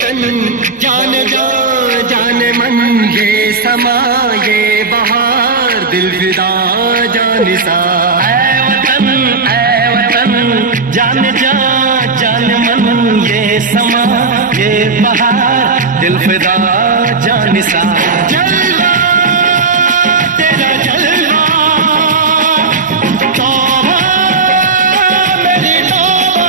जान जा जान मन ये समा ये बहार दिल फिदा जान सा ऐ वतन जान जा जान मन ये समा ये बहार दिल फिदा जान सा जलवा तेरा जलवा तौबा मेरी तौबा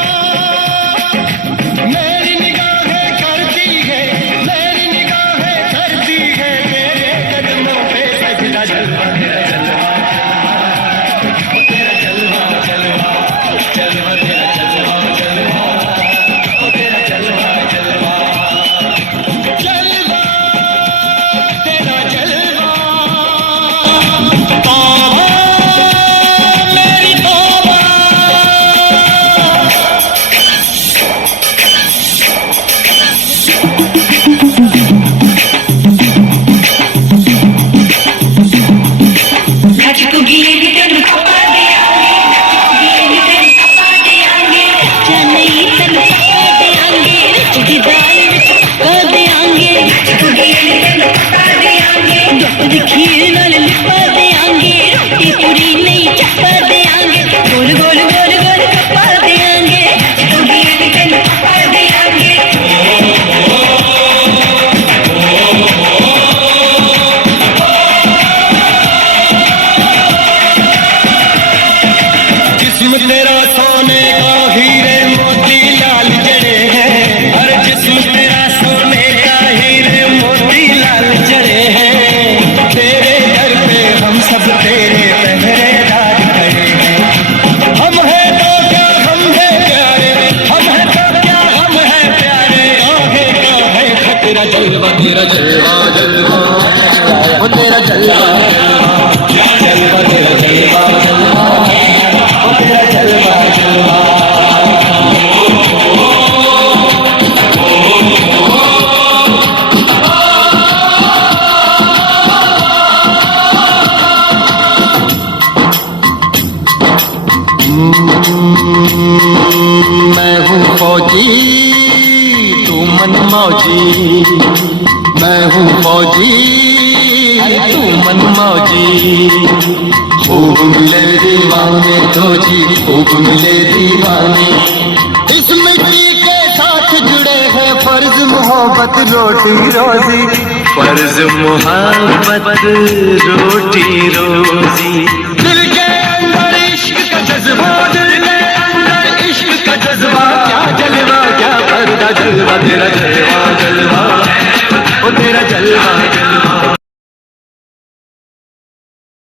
मेरी निगाहें करती है मेरी निगाहें करती है तेरे कदमों पे सजदा जलवा तेरा जलवा ओ तेरा जलवा जलवा जलवा तेरा जलवा जलवा ओ तेरा जलवा जलवा जलवा तेरा जलवा तौबा मेरी तौबा Naciku gini tenu papa deange, naciku gini tenu papa deange, janai tenu papa deange, chidi dal vich papa deange, naciku gini tenu papa deange, dud kheer nal lippa deange, roti puri nahi chappa deange, gol gol gol gol papa deange, naciku gini tenu papa deange. जिस्म तेरा सोने का हीरे मोती लाल जड़े हैं हर जिस्म तेरा सोने का हीरे मोती लाल जड़े हैं तेरे दर पे हम सब तेरे पहरेदार खड़े हैं हम हैं तो क्या हम हैं प्यारे हम हैं तो क्या हम हैं प्यारे आगे का है खतरा जलवा तेरा जलवा जलवा वो तेरा जलवा जलवा तेरा जलवा जलवा ओ तेरा जलवा जलवा मैं हूँ फौजी तू मन मौजी मैं हूँ फौजी तू मन मौजी खूब मिले दीवाने तो जी खूब मिले दीवाने इस मिट्टी के साथ जुड़े हैं फर्ज मोहब्बत रोटी रोजी फर्ज मोहब्बत रोटी रोजी दिल के अंदर इश्क का जज्बा दिल के अंदर इश्क का जज्बा क्या जलवा क्या पर्दा जलवा तेरा जलवा